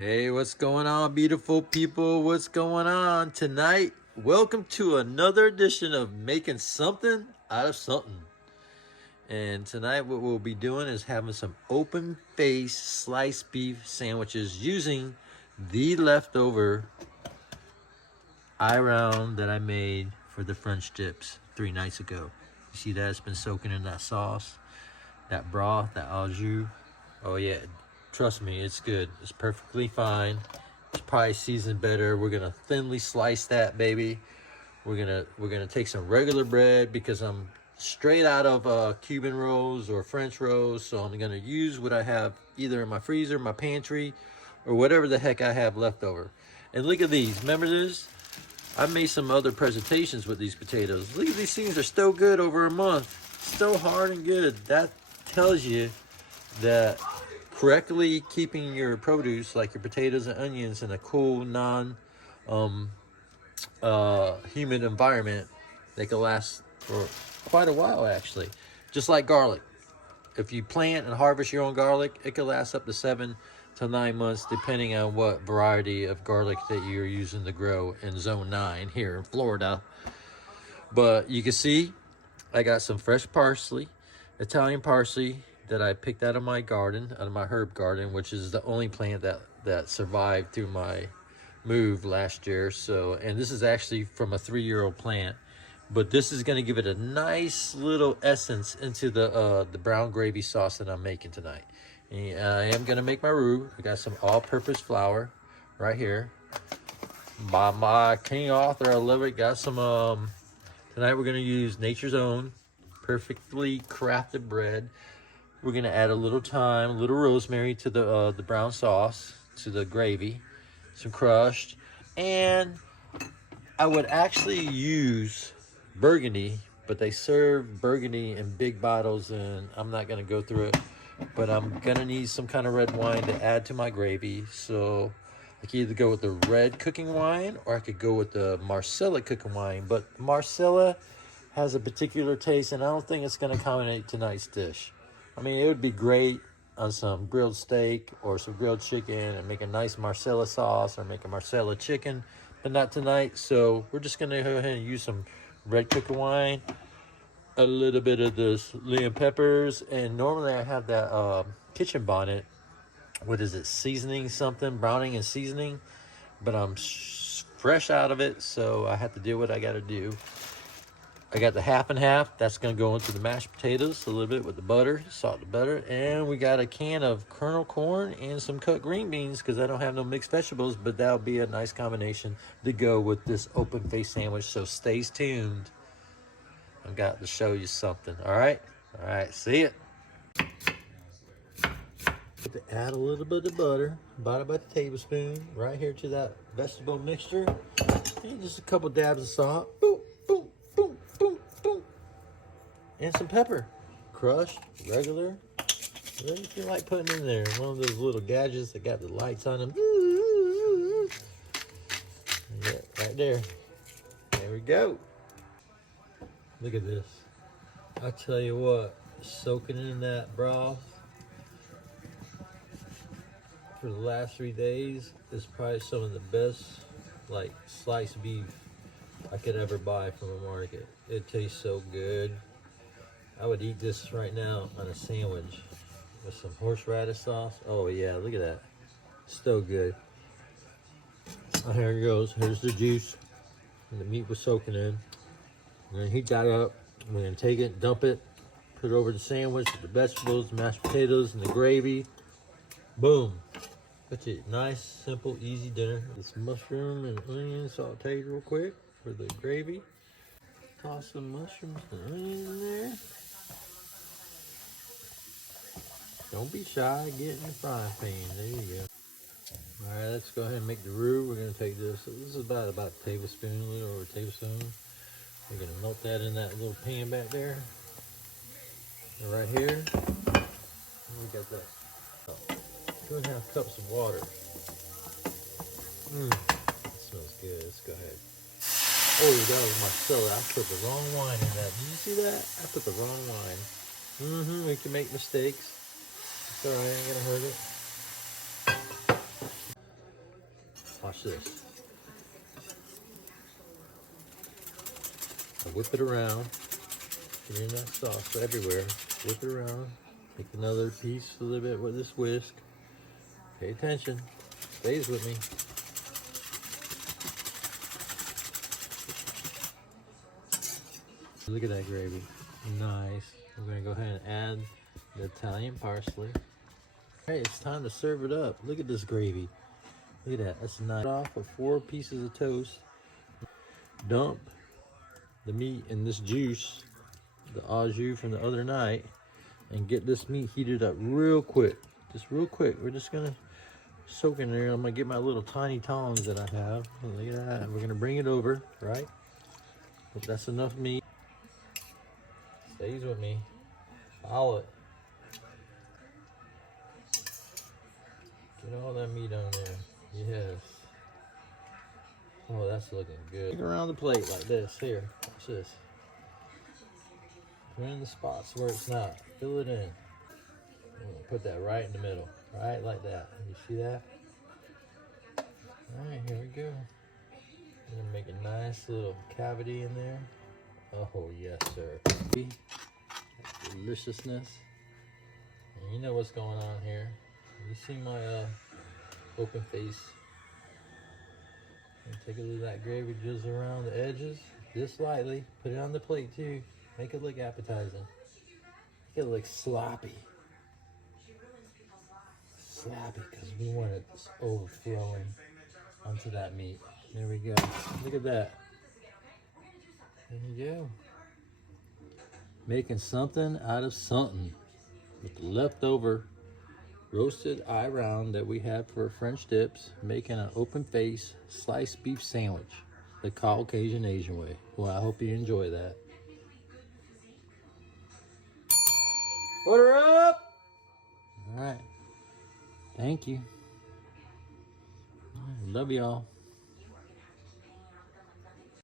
Hey, what's going on, beautiful people? What's going on tonight? Welcome to another edition of Making Something Out of Something. And tonight, what we'll be doing is having some open face sliced beef sandwiches using the leftover eye round that I made for the French dips 3 nights ago. You see that? It's been soaking in that sauce, that broth, that au jus. Oh, yeah. Trust me, it's good. It's perfectly fine. It's probably seasoned better. We're gonna thinly slice that baby. We're gonna take some regular bread because I'm straight out of Cuban rolls or French rolls. So I'm gonna use what I have either in my freezer, my pantry, or whatever the heck I have left over. And look at these. Remember this? I made some other presentations with these potatoes. Look at these things. They're still good over a month. Still hard and good. That tells you that correctly keeping your produce like your potatoes and onions in a cool humid environment, they can last for quite a while actually. Just like garlic, if you plant and harvest your own garlic, it can last up to 7 to 9 months depending on what variety of garlic that you're using to grow in zone 9 here in Florida. But you can see I got some fresh parsley, Italian parsley, that I picked out of my garden, out of my herb garden, which is the only plant that survived through my move last year. So, and this is actually from a 3-year-old plant, but this is going to give it a nice little essence into the brown gravy sauce that I'm making tonight. And I am going to make my roux. I got some all-purpose flour right here by my king author. I love it. Got some tonight we're going to use Nature's Own perfectly crafted bread. We're gonna add a little thyme, a little rosemary to the brown sauce, to the gravy, some crushed, and I would actually use Burgundy, but they serve Burgundy in big bottles, and I'm not gonna go through it. But I'm gonna need some kind of red wine to add to my gravy, so I could either go with the red cooking wine or I could go with the Marsala cooking wine. But Marsala has a particular taste, and I don't think it's gonna accommodate tonight's dish. I mean, it would be great on some grilled steak or some grilled chicken and make a nice Marsala sauce or make a Marsala chicken, but not tonight. So we're just going to go ahead and use some red cooker wine, a little bit of this Liam peppers, and normally I have that kitchen bonnet. What is it? Seasoning something, browning and seasoning, but I'm fresh out of it, so I have to do what I got to do. I got the half and half. That's going to go into the mashed potatoes a little bit with the butter, salt and butter. And we got a can of kernel corn and some cut green beans because I don't have no mixed vegetables, but that'll be a nice combination to go with this open face sandwich. So stay tuned. I've got to show you something. All right? All right. See it. To add a little bit of butter, about a tablespoon, right here to that vegetable mixture. And just a couple dabs of salt. Boom, boom, boom, boom, boom. And some pepper, crushed, regular. Whatever you feel like putting in there. One of those little gadgets that got the lights on them. Yeah, right there. There we go. Look at this. I tell you what, soaking in that broth for the last 3 days is probably some of the best, like, sliced beef I could ever buy from a market. It tastes so good. I would eat this right now on a sandwich with some horseradish sauce. Oh yeah, look at that. So good. Oh, here it goes. Here's the juice. And the meat was soaking in. I'm gonna heat that up. We're gonna take it, dump it, put it over the sandwich with the vegetables, the mashed potatoes, and the gravy. Boom. That's it. Nice, simple, easy dinner. This mushroom and onion sauteed real quick for the gravy. Toss some mushrooms and onions in there. Don't be shy, get in the frying pan. There you go. All right, let's go ahead and make the roux. We're gonna take this. This is about a tablespoon, a little over a tablespoon. We're gonna melt that in that little pan back there. And right here, we got that 2.5 cups of water. That smells good. Let's go ahead. Oh, that was my cellar. I put the wrong wine in that. Did you see that? I put the wrong wine. We can make mistakes. It's all right. I ain't gonna hurt it. Watch this. I whip it around. Get in that sauce everywhere. Whip it around. Take another piece a little bit with this whisk. Pay attention. Stays with me. Look at that gravy. Nice. I'm going to go ahead and add the Italian parsley. Hey, it's time to serve it up. Look at this gravy. Look at that. That's nice. Off of 4 pieces of toast. Dump the meat in this juice, the au jus from the other night, and get this meat heated up real quick. Just real quick. We're just going to soak in there. I'm going to get my little tiny tongs that I have. Look at that. We're going to bring it over, right? Hope that's enough meat. Stays with me. Follow it. Get all that meat on there. Yes. Oh, that's looking good. Take around the plate like this. Here, watch this. Put in the spots where it's not. Fill it in. I'm gonna put that right in the middle. Right like that. You see that? Alright, here we go. I'm gonna make a nice little cavity in there. Oh, yes, sir. Deliciousness. And you know what's going on here. You see my open face. And take a little of that gravy just around the edges, just lightly. Put it on the plate too. Make it look appetizing. Make it look sloppy. Sloppy, because we want it overflowing onto that meat. There we go. Look at that. There you go. Making something out of something with the leftover roasted eye round that we had for French dips, making an open face sliced beef sandwich the Caucasian Asian way. Well, I hope you enjoy that. Order up! All right. Thank you. Love y'all.